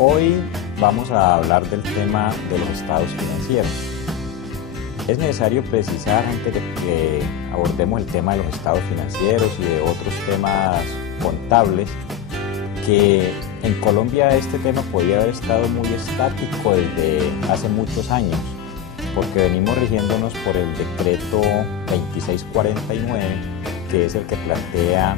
Hoy vamos a hablar del tema de los estados financieros. Es necesario precisar, antes de que abordemos el tema de los estados financieros y de otros temas contables, que en Colombia este tema podía haber estado muy estático desde hace muchos años, porque venimos rigiéndonos por el decreto 2649, que es el que plantea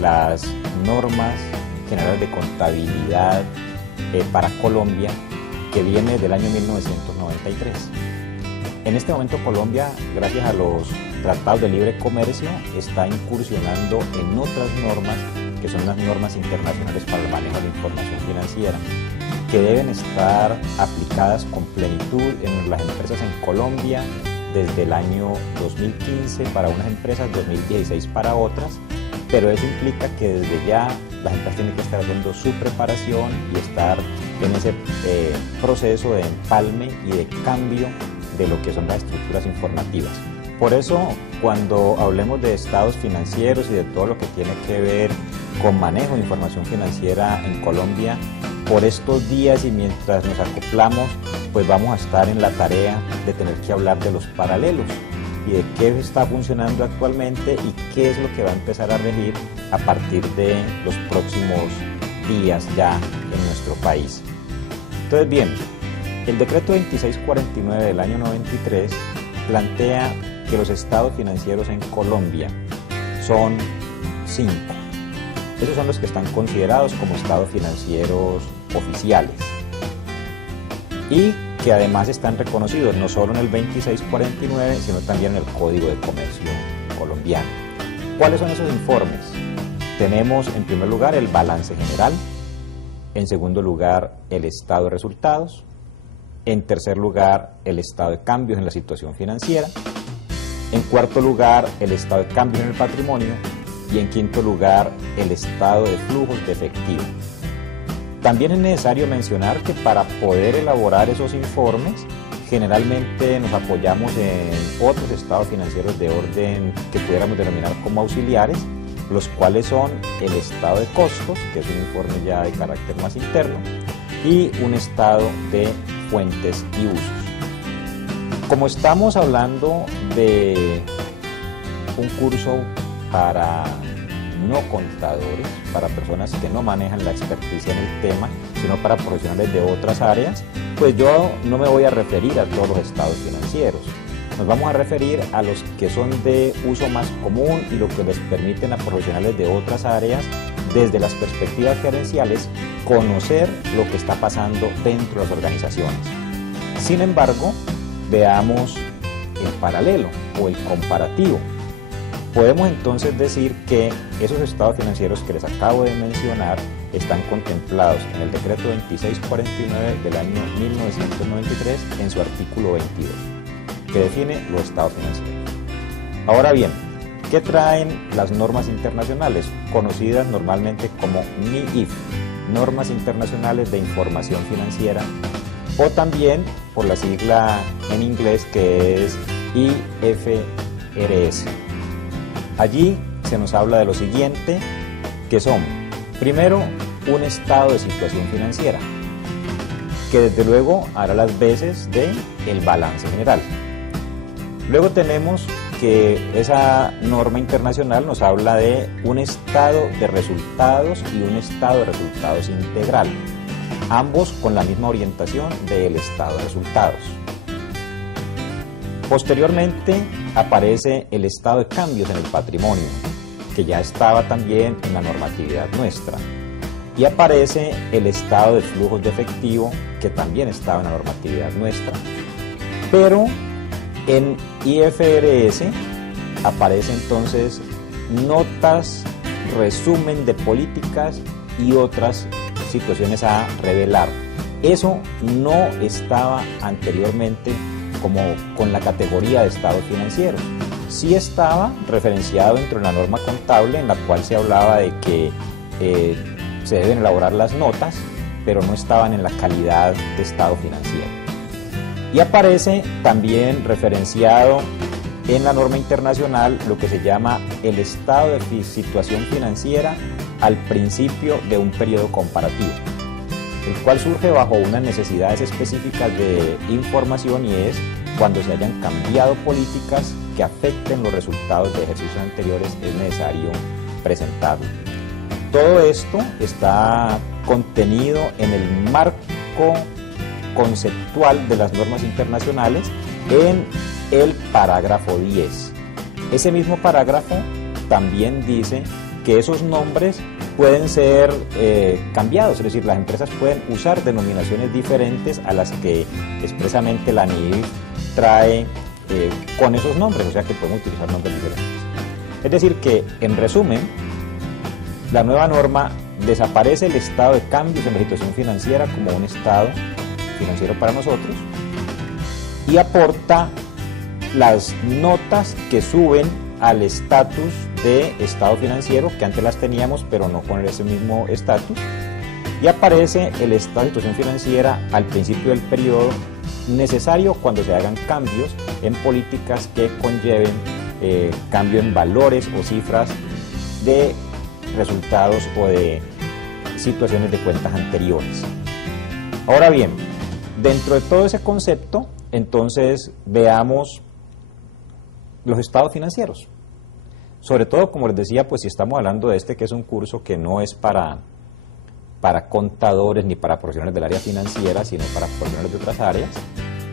las normas generales de contabilidad para Colombia, que viene del año 1993. En este momento Colombia, gracias a los tratados de libre comercio, está incursionando en otras normas, que son las normas internacionales para el manejo de la información financiera, que deben estar aplicadas con plenitud en las empresas en Colombia desde el año 2015 para unas empresas, 2016 para otras, pero eso implica que desde ya las empresas tienen que estar haciendo su preparación y estar en ese proceso de empalme y de cambio de lo que son las estructuras informativas. Por eso, cuando hablemos de estados financieros y de todo lo que tiene que ver con manejo de información financiera en Colombia, por estos días y mientras nos acoplamos, pues vamos a estar en la tarea de tener que hablar de los paralelos y de qué está funcionando actualmente y qué es lo que va a empezar a regir a partir de los próximos días ya en nuestro país. Entonces, bien, el decreto 2649 del año 93 plantea que los estados financieros en Colombia son 5. Esos son los que están considerados como estados financieros oficiales y que además están reconocidos no solo en el 2649, sino también en el Código de Comercio colombiano. ¿Cuáles son esos informes? Tenemos en primer lugar el balance general, en segundo lugar el estado de resultados, en tercer lugar el estado de cambios en la situación financiera, en cuarto lugar el estado de cambios en el patrimonio y en quinto lugar el estado de flujos de efectivo. También es necesario mencionar que para poder elaborar esos informes generalmente nos apoyamos en otros estados financieros de orden que pudiéramos denominar como auxiliares, los cuales son el estado de costos, que es un informe ya de carácter más interno, y un estado de fuentes y usos. Como estamos hablando de un curso para no contadores, para personas que no manejan la experticia en el tema, sino para profesionales de otras áreas, pues yo no me voy a referir a todos los estados financieros. Nos vamos a referir a los que son de uso más común y lo que les permiten a profesionales de otras áreas, desde las perspectivas gerenciales, conocer lo que está pasando dentro de las organizaciones. Sin embargo, veamos el paralelo o el comparativo. Podemos entonces decir que esos estados financieros que les acabo de mencionar están contemplados en el decreto 2649 del año 1993 en su artículo 22, que define los estados financieros. Ahora bien, ¿qué traen las normas internacionales, conocidas normalmente como NIIF, Normas Internacionales de Información Financiera, o también por la sigla en inglés que es IFRS? Allí se nos habla de lo siguiente, que son, primero, un estado de situación financiera, que desde luego hará las veces de el balance general. Luego tenemos que esa norma internacional nos habla de un estado de resultados y un estado de resultados integral, ambos con la misma orientación del estado de resultados. Posteriormente aparece el estado de cambios en el patrimonio, que ya estaba también en la normatividad nuestra, y aparece el estado de flujos de efectivo, que también estaba en la normatividad nuestra, pero en IFRS aparece entonces notas, resumen de políticas y otras situaciones a revelar. Eso no estaba anteriormente como con la categoría de estados financieros. Sí estaba referenciado dentro de la norma contable, en la cual se hablaba de que se deben elaborar las notas, pero no estaban en la calidad de estado financiero. Y aparece también referenciado en la norma internacional lo que se llama el estado de situación financiera al principio de un periodo comparativo. el cual surge bajo unas necesidades específicas de información, y es cuando se hayan cambiado políticas que afecten los resultados de ejercicios anteriores, es necesario presentarlo. Todo esto está contenido en el marco conceptual de las normas internacionales en el parágrafo 10. Ese mismo parágrafo también dice que esos nombres pueden ser cambiados, es decir, las empresas pueden usar denominaciones diferentes a las que expresamente la NIF trae con esos nombres, o sea que podemos utilizar nombres diferentes. Es decir que, en resumen, la nueva norma desaparece el estado de cambios en la situación financiera como un estado financiero para nosotros y aporta las notas que suben al estatus de estado financiero, que antes las teníamos pero no con ese mismo estatus, y aparece el estado de situación financiera al principio del periodo, necesario cuando se hagan cambios en políticas que conlleven cambio en valores o cifras de resultados o de situaciones de cuentas anteriores. Ahora bien, dentro de todo ese concepto, entonces veamos los estados financieros. Sobre todo, como les decía, pues si estamos hablando de que es un curso que no es para contadores ni para profesionales del área financiera, sino para profesionales de otras áreas,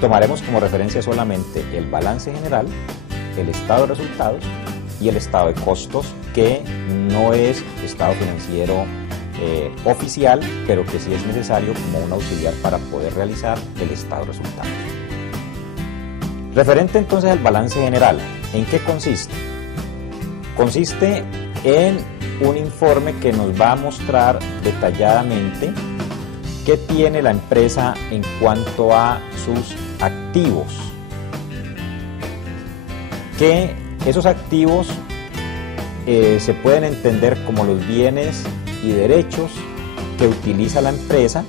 tomaremos como referencia solamente el balance general, el estado de resultados y el estado de costos, que no es estado financiero oficial, pero que sí es necesario como un auxiliar para poder realizar el estado de resultados. Referente entonces al balance general, ¿en qué consiste? Consiste en un informe que nos va a mostrar detalladamente qué tiene la empresa en cuanto a sus activos, que esos activos se pueden entender como los bienes y derechos que utiliza la empresa.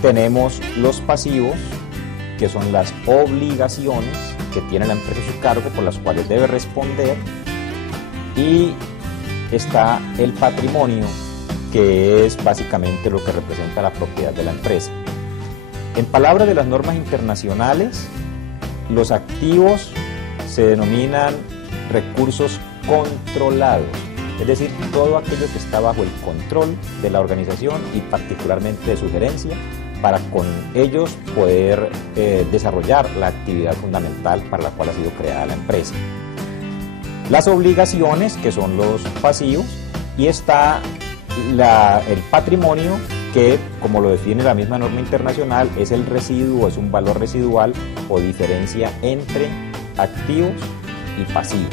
Tenemos los pasivos, que son las obligaciones que tiene la empresa a su cargo, por las cuales debe responder, y está el patrimonio, que es básicamente lo que representa la propiedad de la empresa. En palabras de las normas internacionales, los activos se denominan recursos controlados, es decir, todo aquello que está bajo el control de la organización y particularmente de su gerencia, para con ellos poder desarrollar la actividad fundamental para la cual ha sido creada la empresa. Las obligaciones, que son los pasivos, y está el patrimonio, que, como lo define la misma norma internacional, es el residuo, es un valor residual o diferencia entre activos y pasivos.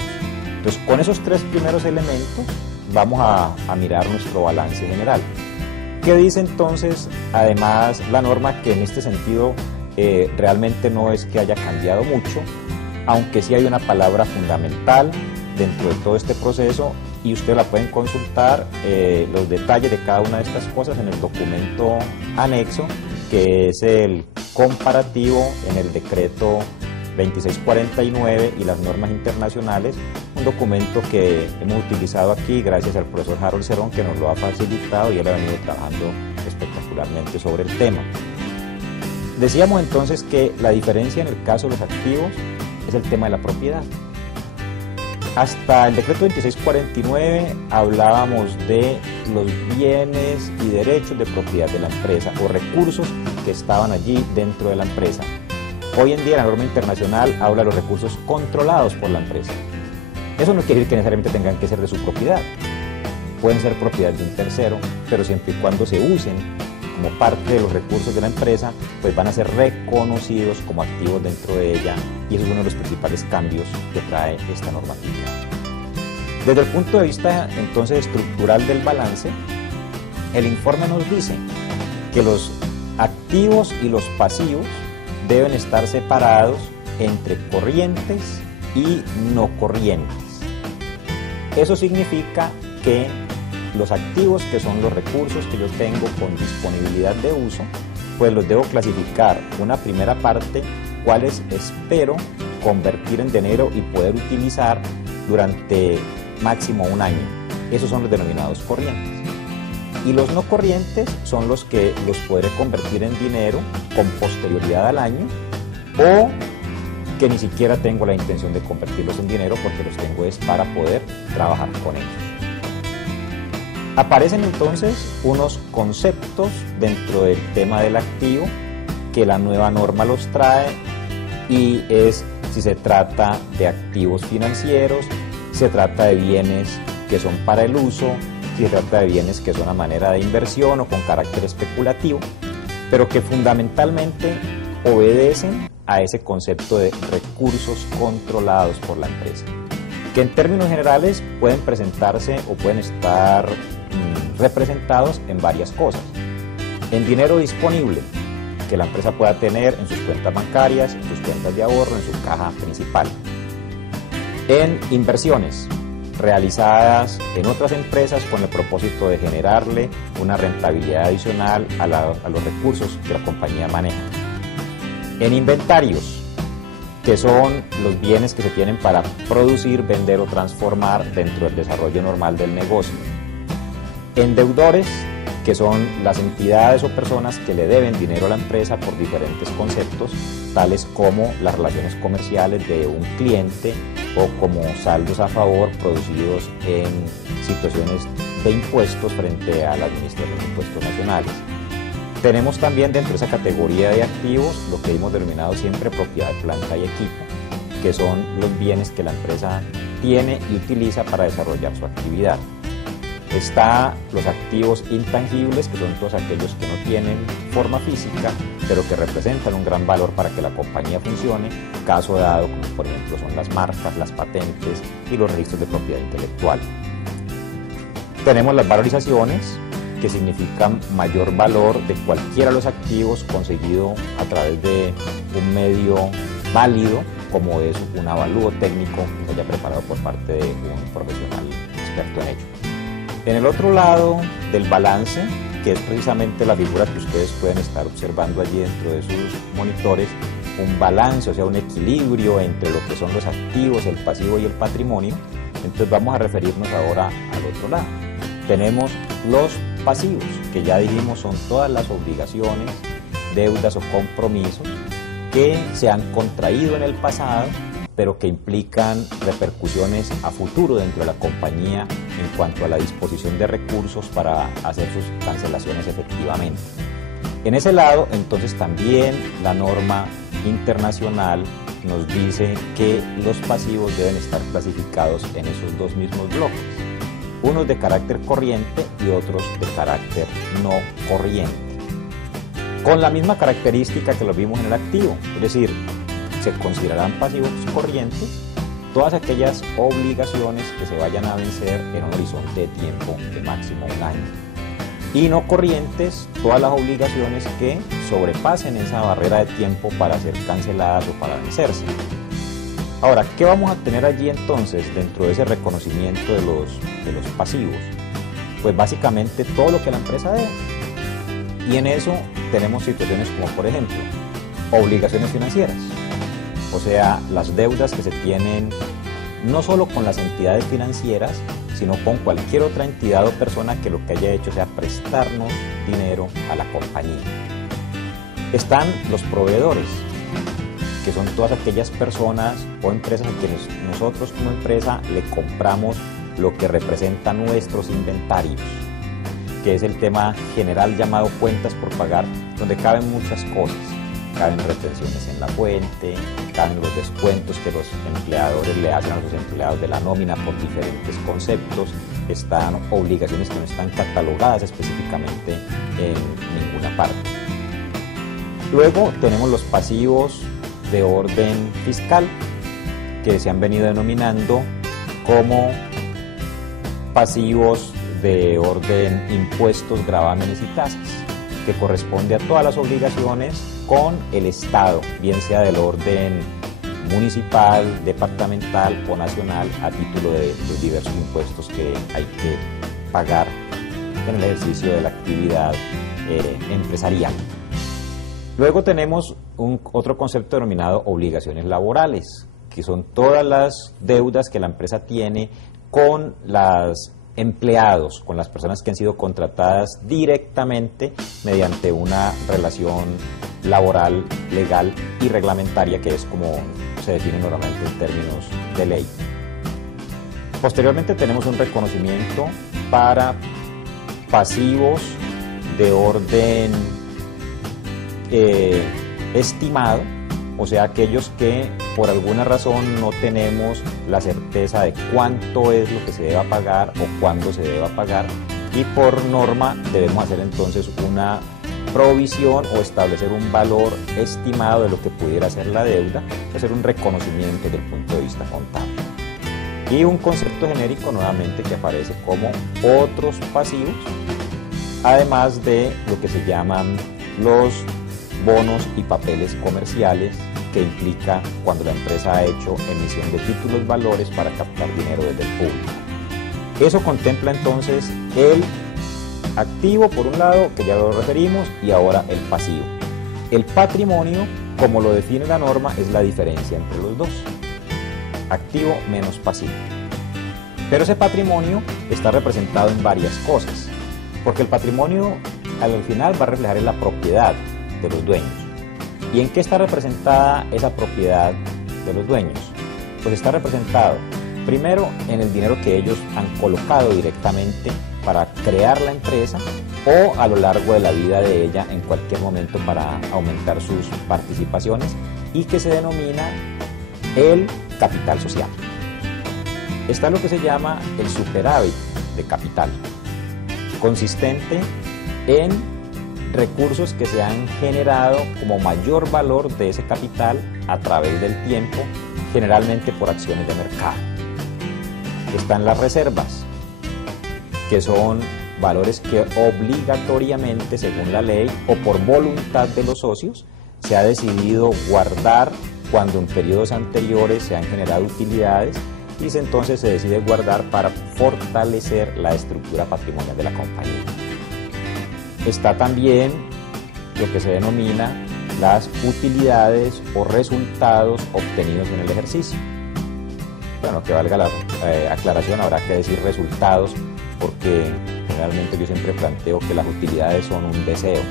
Entonces, con esos tres primeros elementos vamos a mirar nuestro balance general. ¿Qué dice entonces, además, la norma? Que en este sentido realmente no es que haya cambiado mucho, aunque sí hay una palabra fundamental dentro de todo este proceso, y ustedes la pueden consultar, los detalles de cada una de estas cosas, en el documento anexo, que es el comparativo en el decreto 2649 y las normas internacionales, un documento que hemos utilizado aquí gracias al profesor Harold Cerón, que nos lo ha facilitado, y él ha venido trabajando espectacularmente sobre el tema. Decíamos entonces que la diferencia en el caso de los activos es el tema de la propiedad. Hasta el decreto 2649 hablábamos de los bienes y derechos de propiedad de la empresa o recursos que estaban allí dentro de la empresa. Hoy en día la norma internacional habla de los recursos controlados por la empresa. Eso no quiere decir que necesariamente tengan que ser de su propiedad. Pueden ser propiedad de un tercero, pero siempre y cuando se usen como parte de los recursos de la empresa, pues van a ser reconocidos como activos dentro de ella, y eso es uno de los principales cambios que trae esta normatividad. Desde el punto de vista entonces estructural del balance, el informe nos dice que los activos y los pasivos deben estar separados entre corrientes y no corrientes. Eso significa que los activos, que son los recursos que yo tengo con disponibilidad de uso, pues los debo clasificar. Una primera parte, cuáles espero convertir en dinero y poder utilizar durante máximo un año. Esos son los denominados corrientes. Y los no corrientes son los que los podré convertir en dinero con posterioridad al año, o que ni siquiera tengo la intención de convertirlos en dinero porque los tengo es para poder trabajar con ellos. Aparecen entonces unos conceptos dentro del tema del activo que la nueva norma los trae, y es si se trata de activos financieros, si se trata de bienes que son para el uso, si se trata de bienes que son a manera de inversión o con carácter especulativo, pero que fundamentalmente obedecen a ese concepto de recursos controlados por la empresa, que en términos generales pueden presentarse o pueden estar representados en varias cosas. En dinero disponible que la empresa pueda tener en sus cuentas bancarias, en sus cuentas de ahorro, en su caja principal. En inversiones realizadas en otras empresas con el propósito de generarle una rentabilidad adicional a los recursos que la compañía maneja. En inventarios, que son los bienes que se tienen para producir, vender o transformar dentro del desarrollo normal del negocio. En deudores, que son las entidades o personas que le deben dinero a la empresa por diferentes conceptos, tales como las relaciones comerciales de un cliente o como saldos a favor producidos en situaciones de impuestos frente a la Administración de Impuestos Nacionales. Tenemos también dentro de esa categoría de activos lo que hemos denominado siempre propiedad, planta y equipo, que son los bienes que la empresa tiene y utiliza para desarrollar su actividad. Está los activos intangibles, que son todos aquellos que no tienen forma física, pero que representan un gran valor para que la compañía funcione, caso dado como por ejemplo son las marcas, las patentes y los registros de propiedad intelectual. Tenemos las valorizaciones, que significan mayor valor de cualquiera de los activos conseguido a través de un medio válido, como es un avalúo técnico que se haya preparado por parte de un profesional experto en ello. En el otro lado del balance, que es precisamente la figura que ustedes pueden estar observando allí dentro de sus monitores, un balance, o sea, un equilibrio entre lo que son los activos, el pasivo y el patrimonio. Entonces vamos a referirnos ahora al otro lado. Tenemos los pasivos, que ya dijimos son todas las obligaciones, deudas o compromisos que se han contraído en el pasado, pero que implican repercusiones a futuro dentro de la compañía en cuanto a la disposición de recursos para hacer sus cancelaciones efectivamente. En ese lado, entonces, también la norma internacional nos dice que los pasivos deben estar clasificados en esos dos mismos bloques, unos de carácter corriente y otros de carácter no corriente, con la misma característica que lo vimos en el activo, es decir, se considerarán pasivos corrientes todas aquellas obligaciones que se vayan a vencer en un horizonte de tiempo de máximo un año, y no corrientes todas las obligaciones que sobrepasen esa barrera de tiempo para ser canceladas o para vencerse. Ahora, ¿qué vamos a tener allí entonces dentro de ese reconocimiento de los pasivos? Pues básicamente todo lo que la empresa debe, y en eso tenemos situaciones como por ejemplo obligaciones financieras, o sea, las deudas que se tienen no solo con las entidades financieras, sino con cualquier otra entidad o persona que lo que haya hecho sea prestarnos dinero a la compañía. Están los proveedores, que son todas aquellas personas o empresas a quienes nosotros como empresa le compramos lo que representa nuestros inventarios, que es el tema general llamado cuentas por pagar, donde caben muchas cosas. Caben retenciones en la fuente, caben los descuentos que los empleadores le hacen a los empleados de la nómina por diferentes conceptos, están obligaciones que no están catalogadas específicamente en ninguna parte. Luego tenemos los pasivos de orden fiscal, que se han venido denominando como pasivos de orden impuestos, gravámenes y tasas, que corresponde a todas las obligaciones con el Estado, bien sea del orden municipal, departamental o nacional, a título de los diversos impuestos que hay que pagar en el ejercicio de la actividad empresarial. Luego tenemos otro concepto denominado obligaciones laborales, que son todas las deudas que la empresa tiene con las empleados, con las personas que han sido contratadas directamente mediante una relación laboral, legal y reglamentaria, que es como se define normalmente en términos de ley. Posteriormente tenemos un reconocimiento para pasivos de orden estimado, o sea, aquellos que por alguna razón no tenemos la certeza de cuánto es lo que se deba pagar o cuándo se deba pagar, y por norma debemos hacer entonces una provisión o establecer un valor estimado de lo que pudiera ser la deuda, hacer un reconocimiento desde el punto de vista contable. Y un concepto genérico nuevamente que aparece como otros pasivos, además de lo que se llaman los bonos y papeles comerciales, que implica cuando la empresa ha hecho emisión de títulos valores para captar dinero desde el público. Eso contempla entonces el activo por un lado, que ya lo referimos, y ahora el pasivo. El patrimonio, como lo define la norma, es la diferencia entre los dos, activo menos pasivo. Pero ese patrimonio está representado en varias cosas, porque el patrimonio al final va a reflejar en la propiedad de los dueños. ¿Y en qué está representada esa propiedad de los dueños? Pues está representado primero en el dinero que ellos han colocado directamente para crear la empresa o a lo largo de la vida de ella en cualquier momento para aumentar sus participaciones, y que se denomina el capital social. Está lo que se llama el superávit de capital, consistente en recursos que se han generado como mayor valor de ese capital a través del tiempo, generalmente por acciones de mercado. Están las reservas, que son valores que obligatoriamente, según la ley o por voluntad de los socios, se ha decidido guardar cuando en periodos anteriores se han generado utilidades, y entonces se decide guardar para fortalecer la estructura patrimonial de la compañía. Está también lo que se denomina las utilidades o resultados obtenidos en el ejercicio. Bueno, que valga la aclaración, habrá que decir resultados, porque generalmente yo siempre planteo que las utilidades son un deseo.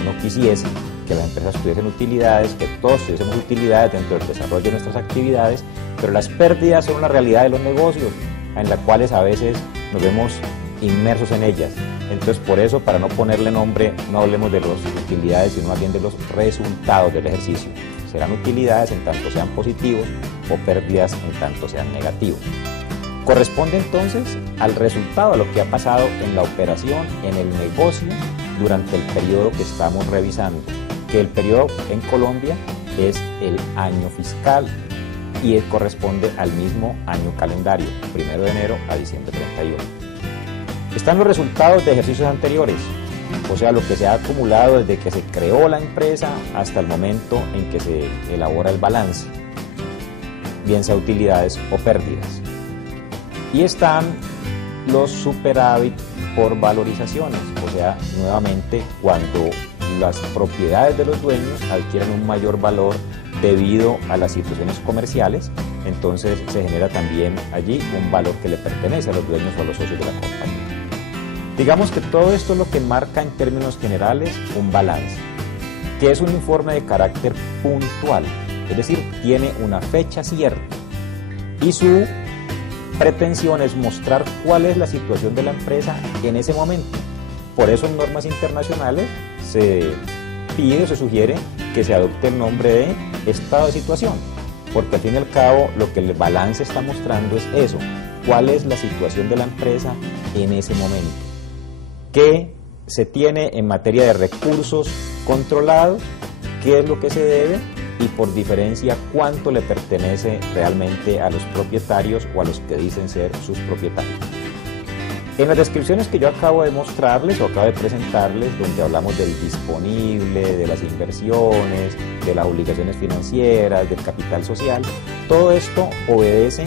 Uno quisiese que las empresas tuviesen utilidades, que todos tuviésemos utilidades dentro del desarrollo de nuestras actividades, pero las pérdidas son una realidad de los negocios, en las cuales a veces nos vemos inmersos en ellas. Entonces, por eso, para no ponerle nombre, no hablemos de las utilidades, sino más bien de los resultados del ejercicio. Serán utilidades en tanto sean positivos o pérdidas en tanto sean negativos. Corresponde entonces al resultado, a lo que ha pasado en la operación, en el negocio, durante el periodo que estamos revisando, que el periodo en Colombia es el año fiscal y corresponde al mismo año calendario, 1 de enero a diciembre 31. Están los resultados de ejercicios anteriores, o sea, lo que se ha acumulado desde que se creó la empresa hasta el momento en que se elabora el balance, bien sea utilidades o pérdidas. Y están los superávit por valorizaciones, o sea, nuevamente cuando las propiedades de los dueños adquieren un mayor valor debido a las situaciones comerciales, entonces se genera también allí un valor que le pertenece a los dueños o a los socios de la compañía. Digamos que todo esto es lo que marca en términos generales un balance, que es un informe de carácter puntual, es decir, tiene una fecha cierta y su pretensión es mostrar cuál es la situación de la empresa en ese momento. Por eso en normas internacionales se pide o se sugiere que se adopte el nombre de estado de situación, porque al fin y al cabo lo que el balance está mostrando es eso, cuál es la situación de la empresa en ese momento, qué se tiene en materia de recursos controlados, qué es lo que se debe y por diferencia cuánto le pertenece realmente a los propietarios o a los que dicen ser sus propietarios. En las descripciones que yo acabo de mostrarles o acabo de presentarles, donde hablamos del disponible, de las inversiones, de las obligaciones financieras, del capital social, todo esto obedece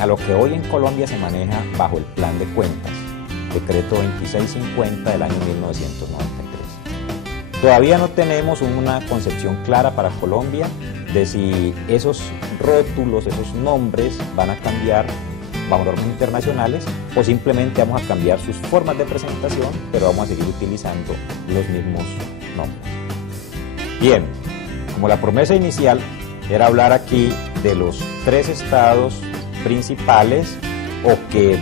a lo que hoy en Colombia se maneja bajo el plan de cuentas, decreto 2650 del año 1993. Todavía no tenemos una concepción clara para Colombia de si esos rótulos, esos nombres van a cambiar bajo normas internacionales, o simplemente vamos a cambiar sus formas de presentación, pero vamos a seguir utilizando los mismos nombres. Bien, como la promesa inicial era hablar aquí de los 3 estados principales o que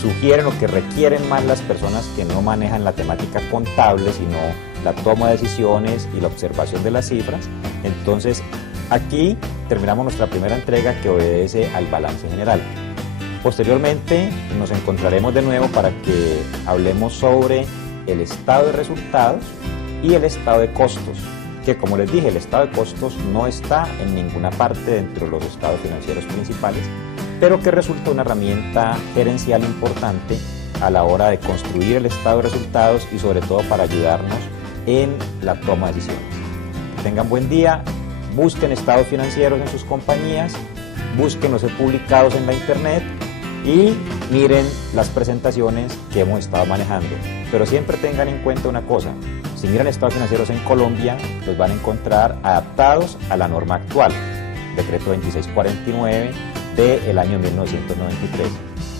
sugieren o que requieren más las personas que no manejan la temática contable, sino la toma de decisiones y la observación de las cifras, entonces aquí terminamos nuestra primera entrega que obedece al balance general. Posteriormente nos encontraremos de nuevo para que hablemos sobre el estado de resultados y el estado de costos, que como les dije, el estado de costos no está en ninguna parte dentro de los estados financieros principales, pero que resulta una herramienta gerencial importante a la hora de construir el estado de resultados y sobre todo para ayudarnos en la toma de decisiones. Tengan buen día, busquen estados financieros en sus compañías, búsquenlos publicados en la internet y miren las presentaciones que hemos estado manejando. Pero siempre tengan en cuenta una cosa, si miran estados financieros en Colombia, los van a encontrar adaptados a la norma actual, decreto 2649 del año 1993.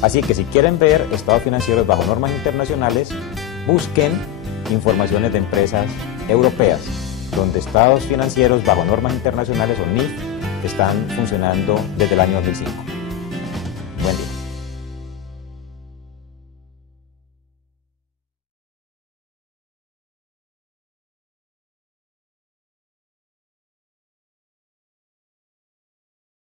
Así que si quieren ver estados financieros bajo normas internacionales, busquen informaciones de empresas europeas, donde estados financieros bajo normas internaciones o NIF están funcionando desde el año 2005.